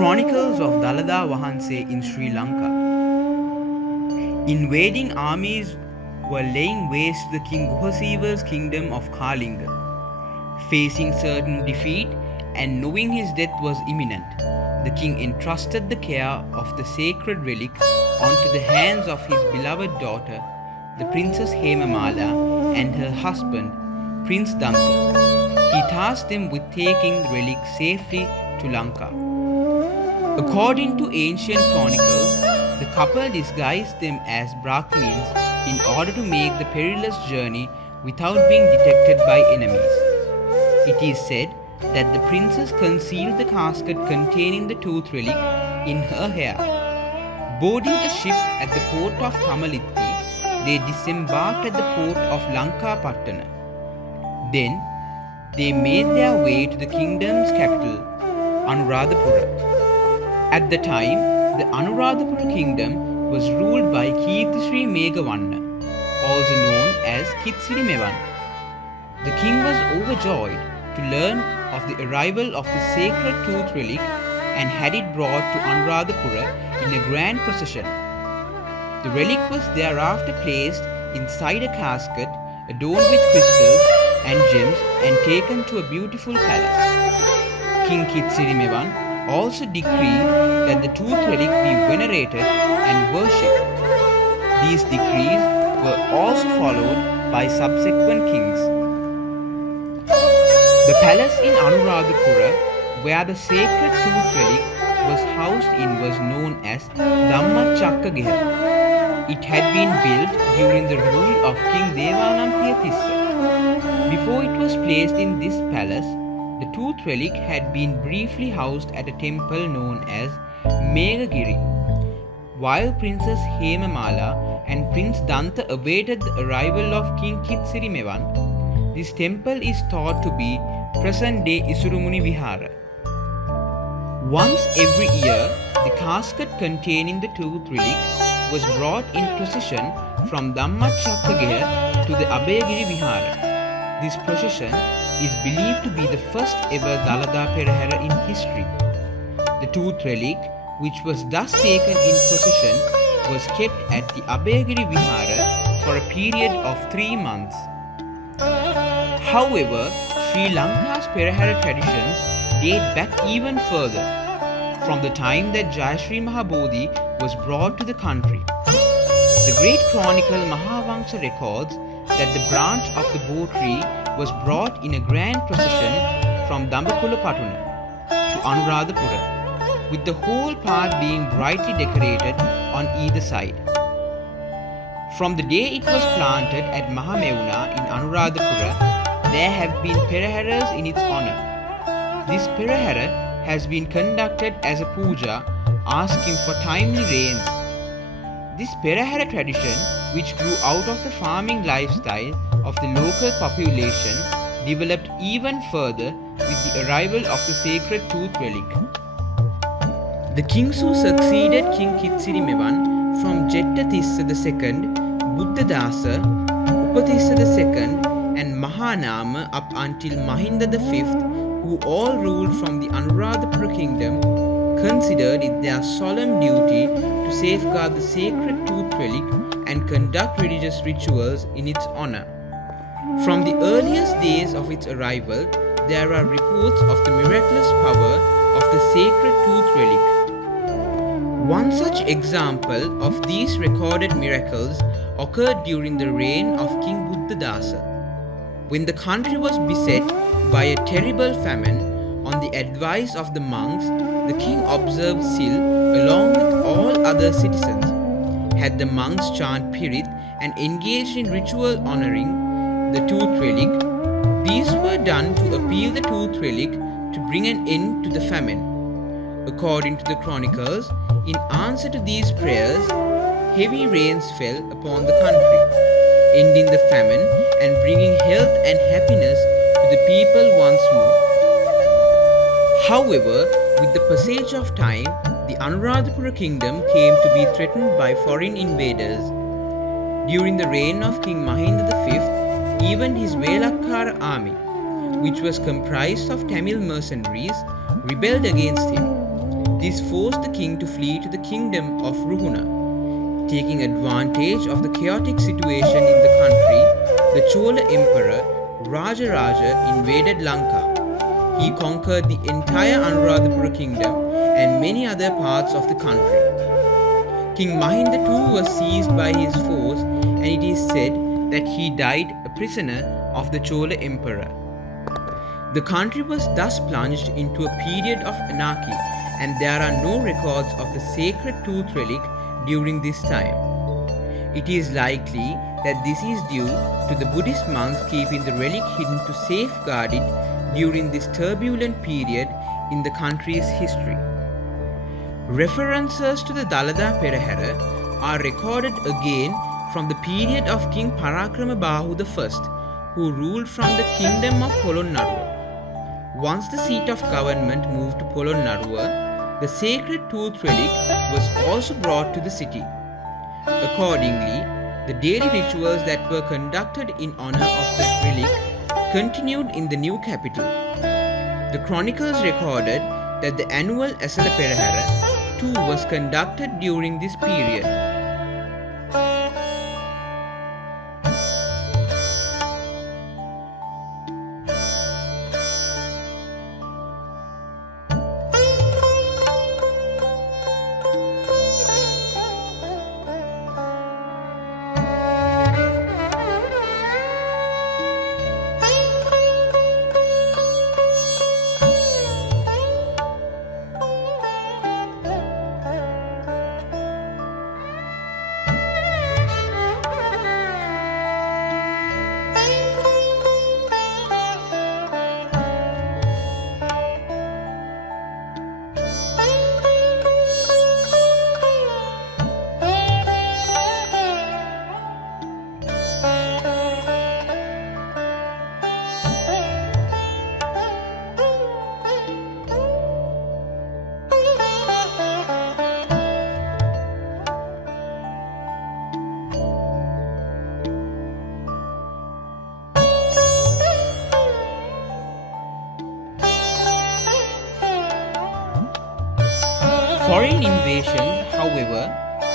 Chronicles of Dalada Wahanse in Sri Lanka. Invading armies were laying waste to the King Guhasiva's kingdom of Kalinga. Facing certain defeat and knowing his death was imminent, the king entrusted the care of the sacred relic onto the hands of his beloved daughter, the Princess Hemamala, and her husband, Prince Danta. He tasked them with taking the relic safely to Lanka. According to ancient chronicles, the couple disguised them as Brahmins in order to make the perilous journey without being detected by enemies. It is said that the princess concealed the casket containing the tooth relic in her hair. Boarding a ship at the port of Kamalitti, they disembarked at the port of Lankapattana. Then, they made their way to the kingdom's capital, Anuradhapura. At the time, the Anuradhapura kingdom was ruled by Kirtisri Megawanna, also known as Kitsiri Mevan. The king was overjoyed to learn of the arrival of the sacred tooth relic and had it brought to Anuradhapura in a grand procession. The relic was thereafter placed inside a casket adorned with crystals and gems and taken to a beautiful palace. King Kitsiri Mevan also decreed that the tooth relic be venerated and worshipped. These decrees were also followed by subsequent kings. The palace in Anuradhapura, where the sacred tooth relic was housed in, was known as Dhammachakkagheha. It had been built during the rule of King Devanampiya Tissa. Before it was placed in this palace, the tooth relic had been briefly housed at a temple known as Megagiri. While Princess Hemamala and Prince Danta awaited the arrival of King Kitsiri Mevan, this temple is thought to be present-day Isurumuni Vihara. Once every year, the casket containing the tooth relic was brought in procession from Dhammachakkagheha to the Abhayagiri Vihara. This procession is believed to be the first ever Dalada Perahera in history. The tooth relic, which was thus taken in procession, was kept at the Abhayagiri Vihara for a period of 3 months. However, Sri Lanka's Perahera traditions date back even further, from the time that Jayashree Mahabodhi was brought to the country. The great chronicle Mahavamsa records that the branch of the Bo tree was brought in a grand procession from Dambakula Patuna to Anuradhapura, with the whole path being brightly decorated on either side. From the day it was planted at Mahamevuna in Anuradhapura, there have been Peraharas in its honor. This Perahara has been conducted as a puja, asking for timely rains. This Perahara tradition, which grew out of the farming lifestyle of the local population, developed even further with the arrival of the sacred tooth relic. The kings who succeeded King Kitsiri Mevan from Jetta Tissa II, Buddhadasa, Upatissa II, and Mahanama up until Mahinda V, who all ruled from the Anuradhapura kingdom, considered it their solemn duty to safeguard the sacred tooth relic and conduct religious rituals in its honor. From the earliest days of its arrival, there are reports of the miraculous power of the sacred tooth relic. One such example of these recorded miracles occurred during the reign of King Buddhadasa. When the country was beset by a terrible famine, on the advice of the monks, the king observed Sil along with all other citizens, had the monks chant Pirit and engaged in ritual honoring the tooth relic. These were done to appeal the tooth relic to bring an end to the famine. According to the chronicles, in answer to these prayers, heavy rains fell upon the country, ending the famine and bringing health and happiness to the people once more. However, with the passage of time, the Anuradhapura kingdom came to be threatened by foreign invaders. During the reign of King Mahinda V, even his Velakkara army, which was comprised of Tamil mercenaries, rebelled against him. This This forced the king to flee to the kingdom of Ruhuna. Taking advantage of the chaotic situation in the country, the Chola emperor Rajaraja invaded Lanka. He conquered the entire Anuradhapura kingdom and many other parts of the country. King Mahinda too was seized by his foes, and it is said that he died a prisoner of the Chola emperor. The country was thus plunged into a period of anarchy, and there are no records of the sacred tooth relic during this time. It is likely that this is due to the Buddhist monks keeping the relic hidden to safeguard it during this turbulent period in the country's history. References to the Dalada Perahera are recorded again from the period of King Parakramabahu I, who ruled from the kingdom of Polonnaruwa. Once the seat of government moved to Polonnaruwa, the sacred tooth relic was also brought to the city. Accordingly, the daily rituals that were conducted in honor of the relic continued in the new capital. The chronicles recorded that the annual Asala Perahara too was conducted during this period. Foreign invasions, however,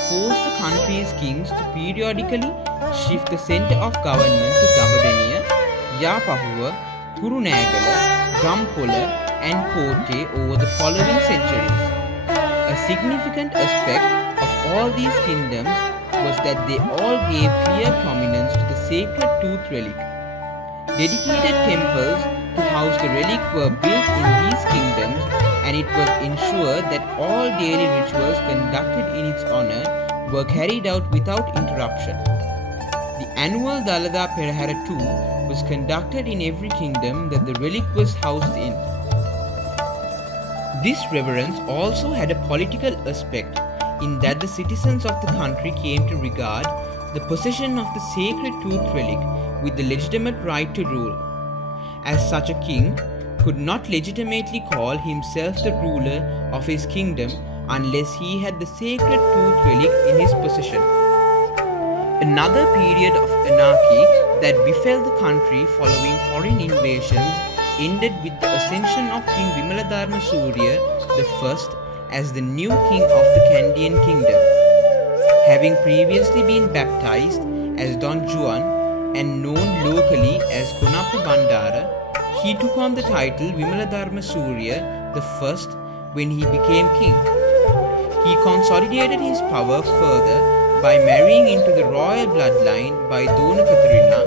forced the country's kings to periodically shift the center of government to Dambadeniya, Yapahuwa, Kurunegala, Gampola, and Kotte over the following centuries. A significant aspect of all these kingdoms was that they all gave clear prominence to the sacred tooth relic. Dedicated temples to house the relic were built in these kingdoms, and it was ensured that all daily rituals conducted in its honor were carried out without interruption. The annual Dalada Perahara too was conducted in every kingdom that the relic was housed in. This reverence also had a political aspect in that the citizens of the country came to regard the possession of the sacred tooth relic with the legitimate right to rule. As such a king could not legitimately call himself the ruler of his kingdom unless he had the sacred tooth relic in his possession. Another period of anarchy that befell the country following foreign invasions ended with the ascension of King Vimaladharma Surya I as the new king of the Kandyan kingdom. Having previously been baptized as Don Juan and known locally as Konappa Bandara, he took on the title Vimaladharma Surya I when he became king. He consolidated his power further by marrying into the royal bloodline by Dona Katarina,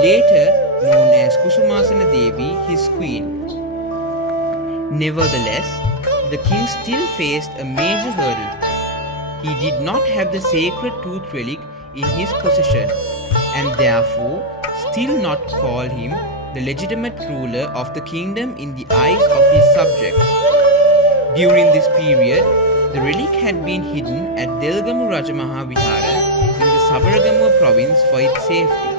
later known as Kusumasana Devi, his queen. Nevertheless, the king still faced a major hurdle. He did not have the sacred tooth relic in his possession, and therefore still not call him the legitimate ruler of the kingdom in the eyes of his subjects. During this period, the relic had been hidden at Delgamu Rajamaha Vihara in the Sabaragamuwa province for its safety.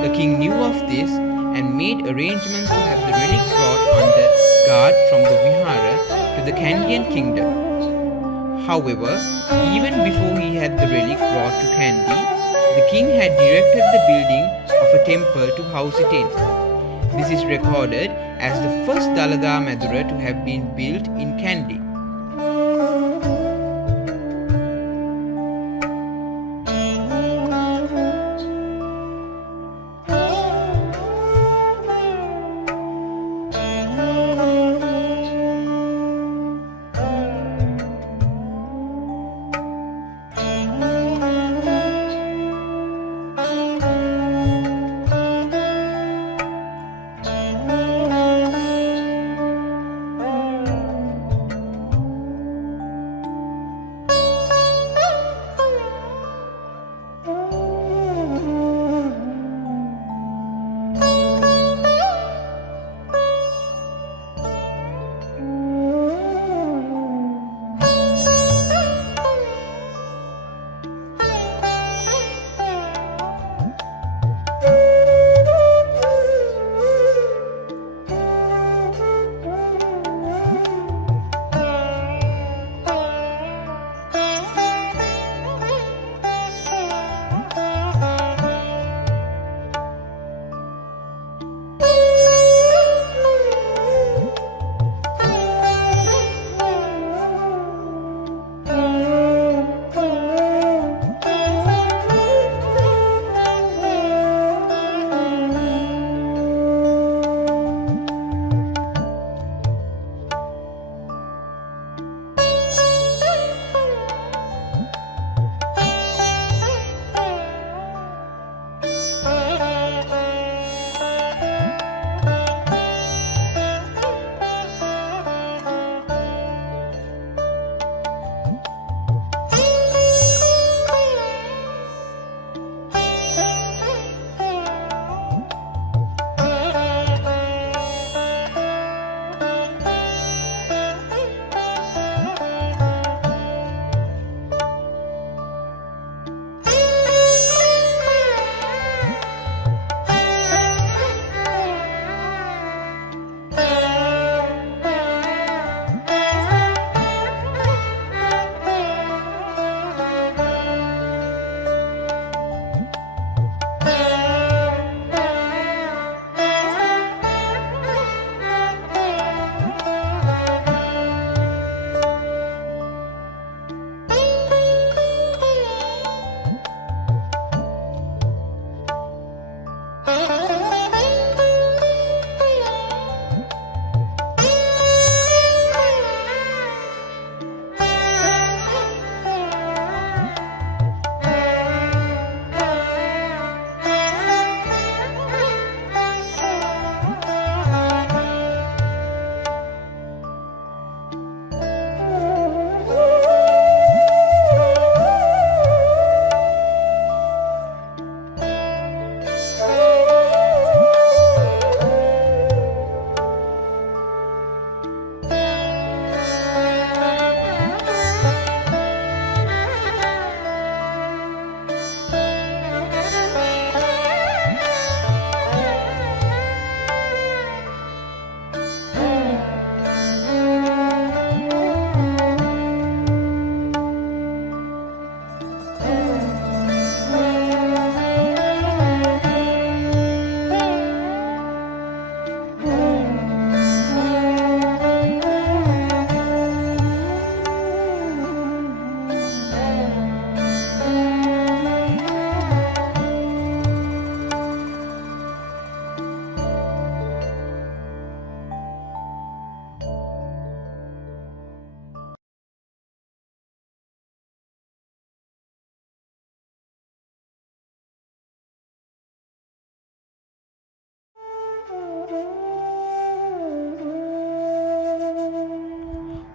The king knew of this and made arrangements to have the relic brought under guard from the Vihara to the Kandyan kingdom. However, even before he had the relic brought to Kandy, the king had directed the building of a temple to house it in. This is recorded as the first Dalada Madura to have been built in Kandy.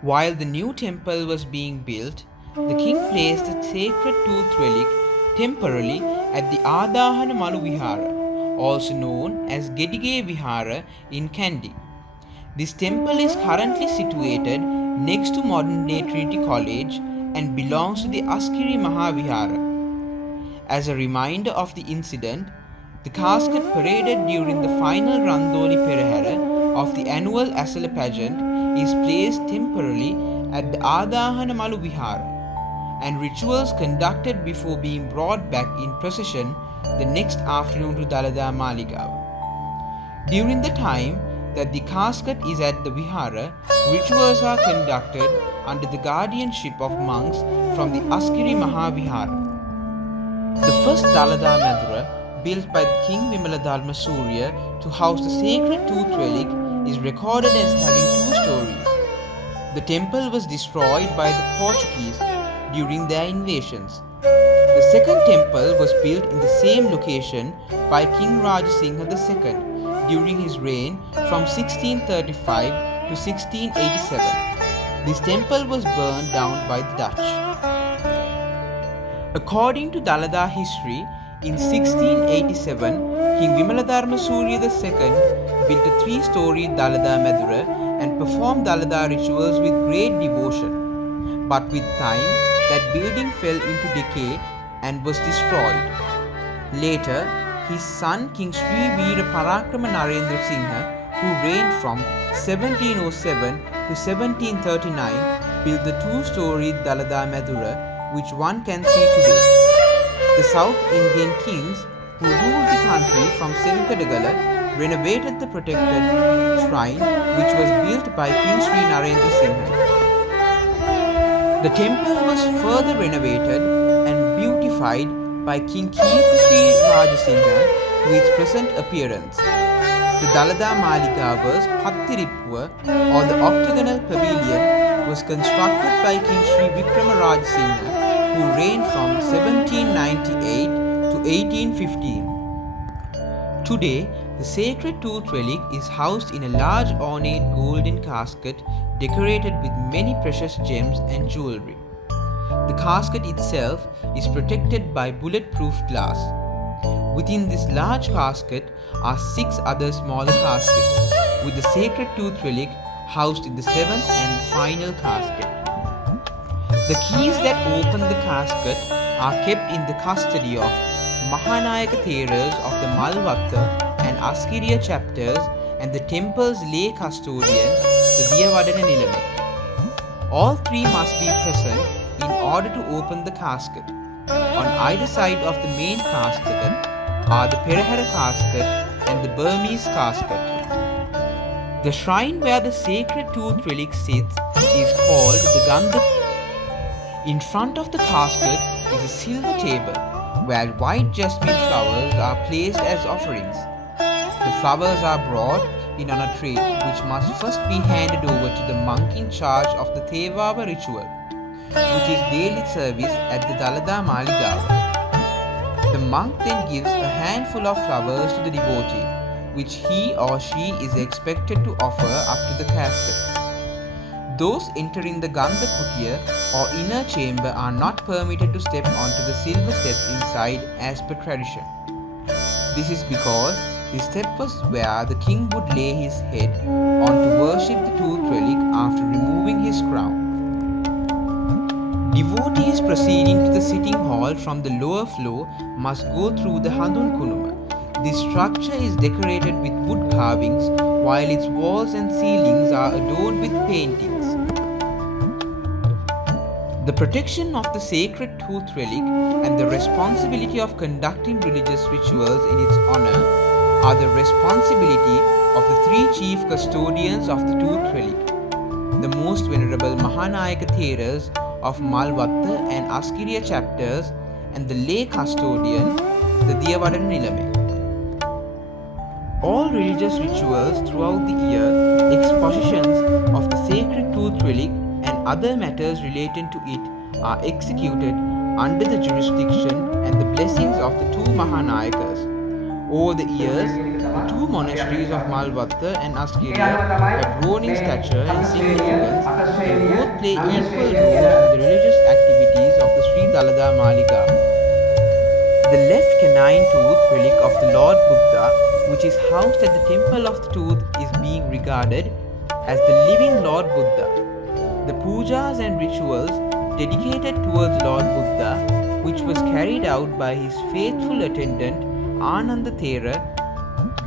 While the new temple was being built, the king placed the sacred tooth relic temporarily at the Adahana Malu Vihara, also known as Gedige Vihara in Kandy. This temple is currently situated next to modern-day Trinity College and belongs to the Askiri Mahavihara. As a reminder of the incident, the casket paraded during the final Randoli Perahara of the annual Asala pageant is placed temporarily at the Adahana Malu Vihara, and rituals conducted before being brought back in procession the next afternoon to Dalada Maligaon. During the time that the casket is at the Vihara, rituals are conducted under the guardianship of monks from the Askiri Mahavihara. The first Dalada Madura, built by King Vimaladharma Surya to house the sacred tooth relic, is recorded as having two stories. The temple was destroyed by the Portuguese during their invasions. The second temple was built in the same location by King Rajasingha II during his reign from 1635 to 1687. This temple was burned down by the Dutch. According to Dalada history, in 1687, King Vimaladharma Surya II built a three-storied Dalada Madura and performed Dalada rituals with great devotion. But with time, that building fell into decay and was destroyed. Later, his son King Sri Veera Parakrama Narendra Singha, who reigned from 1707 to 1739, built the two-storied Dalada Madura, which one can see today. The South Indian kings who ruled the country from Senkadagala renovated the protected shrine, which was built by King Sri Narendra Singha. The temple was further renovated and beautified by King Kirti Sri Rajasingha to its present appearance. The Dalada Maligava's Pattirippuva, or the octagonal pavilion, was constructed by King Sri Vikrama Rajasingha, who reigned from 1798 to 1815. Today, the sacred tooth relic is housed in a large ornate golden casket decorated with many precious gems and jewelry. The casket itself is protected by bulletproof glass. Within this large casket are 6 other smaller caskets, with the sacred tooth relic housed in the 7th and final casket. The keys that open the casket are kept in the custody of Mahanayaka Theras of the Malvatta and Askiriya chapters and the temple's lay custodian, the Diyavadana Nilame. All 3 must be present in order to open the casket. On either side of the main casket are the Perahara casket and the Burmese casket. The shrine where the sacred tooth relic sits is called the Gandha. In front of the casket is a silver table where white jasmine flowers are placed as offerings. The flowers are brought in on a tray, which must first be handed over to the monk in charge of the Thevava ritual, which is daily service at the Dalada Maligava. The monk then gives a handful of flowers to the devotee, which he or she is expected to offer up to the casket. Those entering the Gandha Kutiya or inner chamber are not permitted to step onto the silver steps inside as per tradition. This is because this step was where the king would lay his head on to worship the tooth relic after removing his crown. Devotees proceeding to the sitting hall from the lower floor must go through the Handun Kunuma. This structure is decorated with wood carvings, while its walls and ceilings are adorned with paintings. The protection of the sacred tooth relic and the responsibility of conducting religious rituals in its honor are the responsibility of the 3 chief custodians of the tooth relic, the most venerable Mahanayaka Theras of Malvatta and Askiriya chapters, and the lay custodian, the Diyavadana Nilame. All religious rituals throughout the year, expositions of the sacred tooth relic and other matters relating to it are executed under the jurisdiction and the blessings of the 2 Mahanayakas. Over the years, the two monasteries of Malvatta and Askeria have grown in stature and significance and both play equal roles in the religious activities of the Sri Dalada Malika. The left canine tooth relic of the Lord Buddha, which is housed at the Temple of the Tooth, is being regarded as the living Lord Buddha. The pujas and rituals dedicated towards Lord Buddha, which was carried out by his faithful attendant Ananda Thera,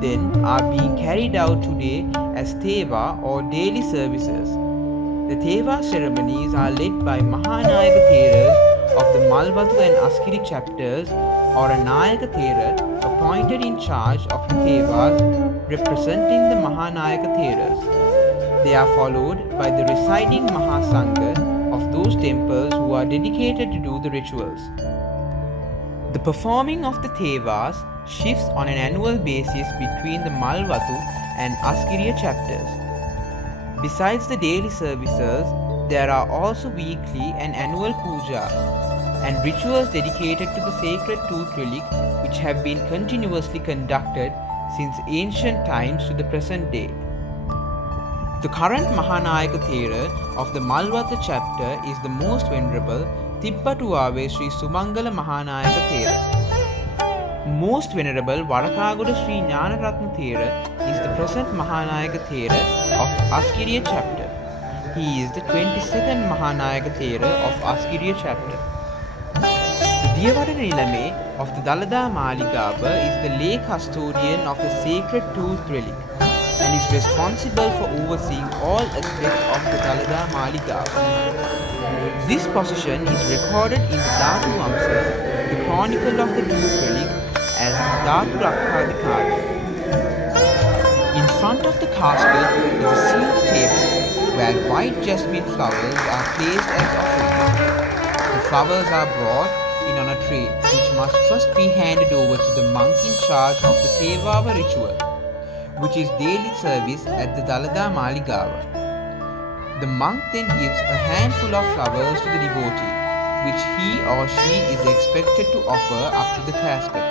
then are being carried out today as Theva or daily services. The Theva ceremonies are led by Mahanayaka Theras of the Malvathu and Askiri chapters or a Nayaka Thera appointed in charge of the Thevas representing the Mahanayaka Theras. They are followed by the residing Mahasangha of those temples who are dedicated to do the rituals. The performing of the Thevas shifts on an annual basis between the Malvathu and Askiriya chapters. Besides the daily services, there are also weekly and annual pujas and rituals dedicated to the sacred tooth relic which have been continuously conducted since ancient times to the present day. The current Mahanayaka Thera of the Malvatha chapter is the most venerable Tippatuave Sri Sumangala Mahanayaka Thera. Most venerable Varakagoda Sri Gnanaratna Thera is the present Mahanayaka Thera of the Askiriya chapter. He is the 22nd Mahanayaka Thera of Askiriya chapter. The Diyavadana Nilame of the Dalada Maligaba is the lay custodian of the sacred tooth relic and is responsible for overseeing all aspects of the Dalada Maligaba. This position is recorded in the Dhatu Vamsa, the chronicle of the tooth relic, as Dhatu Rakkadikari. In front of the casket is a sealed table where white jasmine flowers are placed as offerings. The flowers are brought in on a tray which must first be handed over to the monk in charge of the Thevava ritual, which is daily service at the Dalada Maligava. The monk then gives a handful of flowers to the devotee, which he or she is expected to offer up to the casket.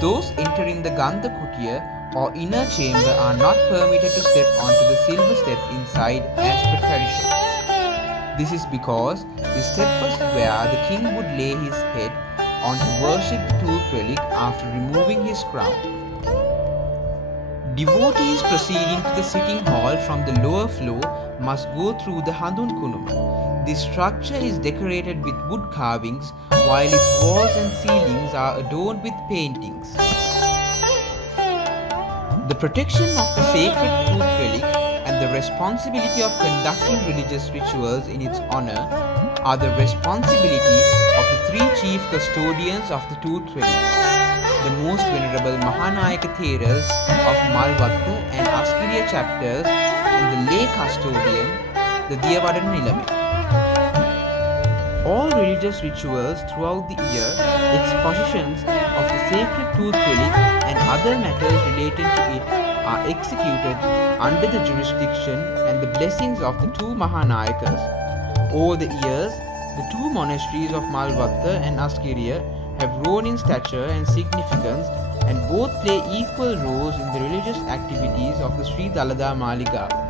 Those entering the Gandha Kutiya or inner chamber are not permitted to step onto the silver step inside as per tradition. This is because the step was where the king would lay his head on to worship the tooth relic after removing his crown. Devotees proceeding to the sitting hall from the lower floor must go through the Handun Kunum. This structure is decorated with wood carvings while its walls and ceilings are adorned with paintings. The protection of the sacred tooth relic and the responsibility of conducting religious rituals in its honor are the responsibility of the three chief custodians of the tooth relic, the most venerable Mahanayaka Theras of Malvatha and Askiriya chapters and the lay custodian, the Diyavadana Nilame. All religious rituals throughout the year, expositions of the sacred tooth relic and other matters related to it are executed under the jurisdiction and the blessings of the two Mahanayakas. Over the years, the two monasteries of Malvatha and Askiriya have grown in stature and significance and both play equal roles in the religious activities of the Sri Dalada Maligava.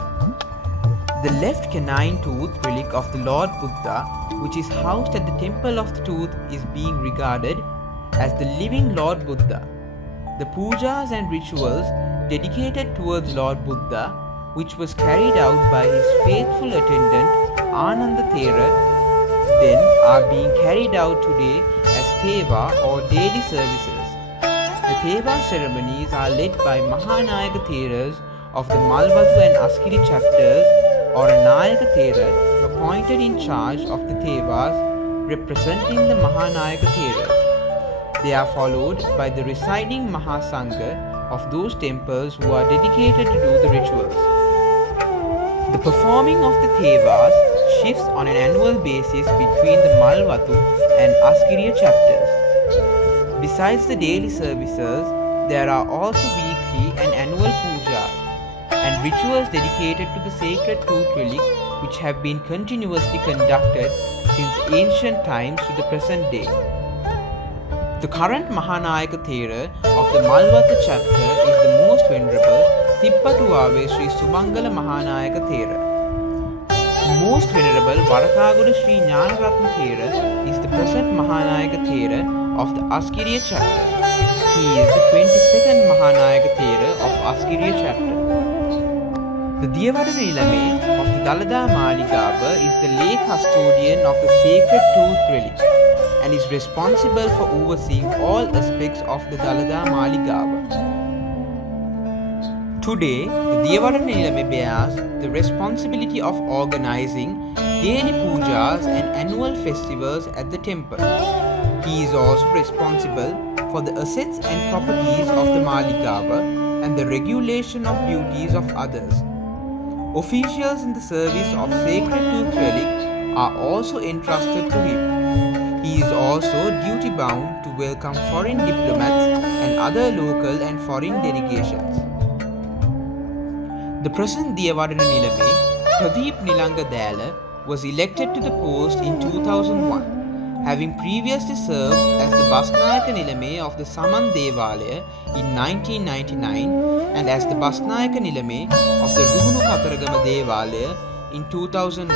The left canine tooth relic of the Lord Buddha, which is housed at the Temple of the Tooth, is being regarded as the living Lord Buddha. The pujas and rituals dedicated towards Lord Buddha, which was carried out by his faithful attendant Ananda Thera, then are being carried out today as Theva or daily services. The Theva ceremonies are led by Mahanayaka Theras of the Malvathu and Askiri chapters or a Nayaka Thera appointed in charge of the Thevas representing the Mahanayaka Theras. They are followed by the residing Mahasangha of those temples who are dedicated to do the rituals. The performing of the Thevas shifts on an annual basis between the Malvathu and Askiriya chapters. Besides the daily services, there are also weekly and annual pujas and rituals dedicated to the sacred tooth relic which have been continuously conducted since ancient times to the present day. The current Mahanayaka Thera of the Malwatha chapter is the most venerable Tippatuwave Sri Subangala Mahanayaka Thera. The most venerable Varakagoda Sri Jnanaratna Thera is the present Mahanayaka Thera of the Askiriya chapter. He is the 22nd Mahanayaka Thera of Askiriya chapter. The Diyawadana Nilame of the Dalada Maligava is the lay custodian of the sacred tooth relic and is responsible for overseeing all aspects of the Dalada Maligava. Today, the Diyawadana Nilame bears the responsibility of organizing daily pujas and annual festivals at the temple. He is also responsible for the assets and properties of the Maligava and the regulation of duties of others. Officials in the service of sacred tooth relic are also entrusted to him. He is also duty bound to welcome foreign diplomats and other local and foreign delegations. The present Diyawadana Nilame, Pradeep Nilanga Dela, was elected to the post in 2001, having previously served as the Basnayaka Nilame of the Saman Devalaya in 1999 and as the Basnayaka Nilame of the Ruhunu Kataragama Devalaya in 2001.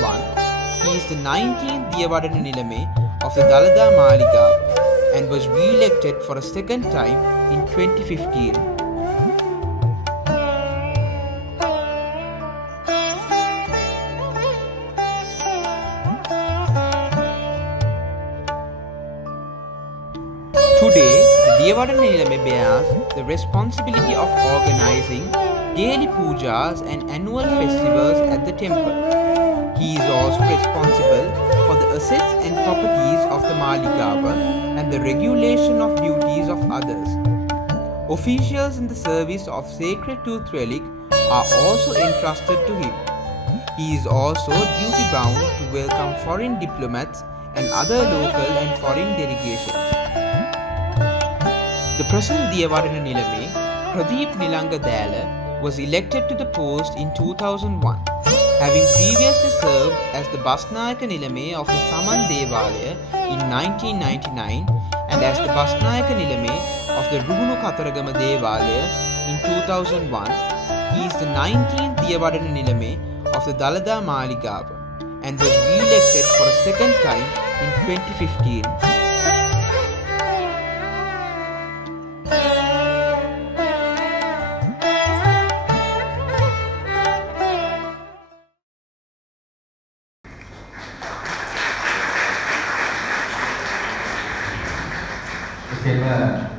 He is the 19th Diyawadana Nilame of the Dalada Maligava and was re-elected for a second time in 2015. Today, the Diyawadana Nilame bears the responsibility of organizing daily pujas and annual festivals at the temple. He is also responsible for the assets and properties of the Maligava and the regulation of duties of others. Officials in the service of sacred tooth relic are also entrusted to him. He is also duty bound to welcome foreign diplomats and other local and foreign delegations. The present Diyawadana Nilame, Pradeep Nilanga Dela, was elected to the post in 2001, having previously served as the Basnayaka Nilame of the Saman Devalaya in 1999 and as the Basnayaka Nilame of the Ruhunu Kataragama Devalaya in 2001. He is the 19th Diyawadana Nilame of the Dalada Maligava and was re-elected for a second time in 2015. Okay,